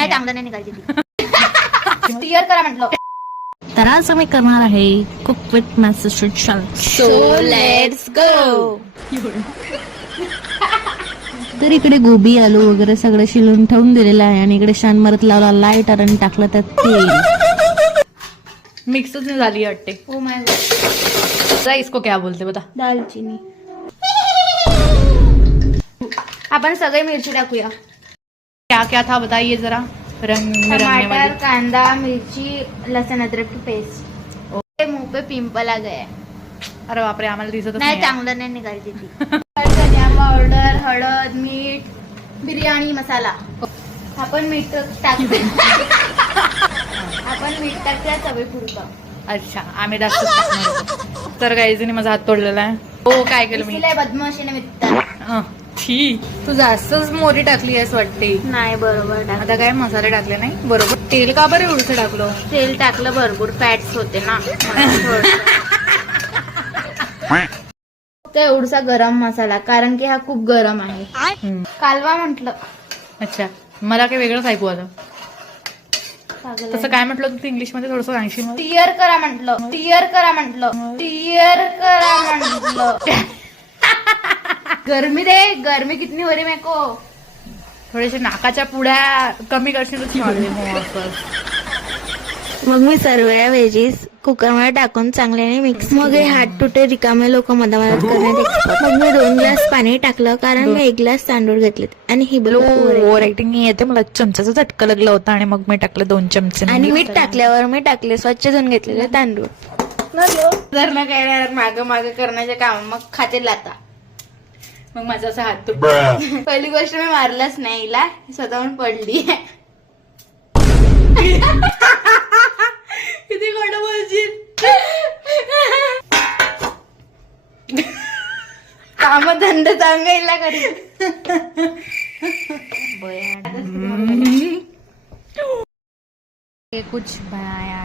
नाही चांगलं नाही निघायची क्लिअर करा म्हटलं. तर आज मी करणार आहे cook with message so let's go. तर इकडे गोबी आलू वगैरे सगळं शिलून ठेवून दिलेलं आहे आणि इकडे शान मरत लावला लाईटर आणि टाकलं त्यात तेल. मिक्सच नहीं डाली अट्टे. Oh my God. इसको क्या बोलते बता. दालचिनी. आपण सगळे मिरची टाकूया. क्या क्या था बताइए जरा. रंग में रंगने टमाटर, वाली. कांदा, मिर्ची, लहसुन अदरक की पेस्ट. मुंह पे पिंपल आ गया. अरे बापरे आम्हाला दिसतच नाही नाही. चांगलं नाही निघायची ती. धनिया पावडर, हळद, मीठ, बिर्याणी मसाला. आपण मीठ टाकतो. आपण मीठ टाकूया सवय पुरतं. अच्छा आम्ही जास्त टाकणार होतो. तर गाईजनी माझा हात तोडलेला आहे. हो काय केलं मी. तिला बदमाशीने मिळतात. छी तू जास्तच मोरी टाकली आहेस वाटते. नाही बरोबर टाक. आता काय मसाले टाकले नाही बरोबर. तेल का बरं एवढंच टाकलं. तेल टाकलं भरपूर फॅट्स होते ना. फक्त एवढसा गरम मसाला कारण की हा खूप गरम आहे. कालवा म्हटलं. अच्छा मला काही वेगळंच ऐकू आलं. पागल तसं काय म्हटलं तू इंग्लिश मध्ये थोडस सांगशील मला? टियर करा म्हटलं. टियर करा म्हटलं. टियर करा म्हटलं. गर्मी रे गर्मी कितनी हो रही मेरे को. थोडेसे नाकाच्या पुड्या कमी करशील मग मी सर्व व्हेजीस कुकरमध्ये टाकून चांगल्याने मिक्स. मग हे हात तुटे रिकामे लोक मधामधात करण्यात एक्सपर्ट. मग मी 2 ग्लास पाणी टाकलं कारण मी 1 ग्लास तांदूळ घेतलेत आणि ही ओव्हर ऍक्टिंग येते. मला चमचाचा झटका लागला होता आणि मग मी टाकलं 2 चमचे. आणि मीठ टाकल्यावर मी टाकले स्वच्छ धुवून घेतलेले तांदूळ. जर ना काय माग माग करण्याचे काम मग खाते लाता. मग माझा असा हात तुट. पहिली गोष्ट मी मारलंच नाही हिला. स्वतःहून पडली. किती खोटं बोलशील. काम धंदा चांगला करी. कुछ बनाया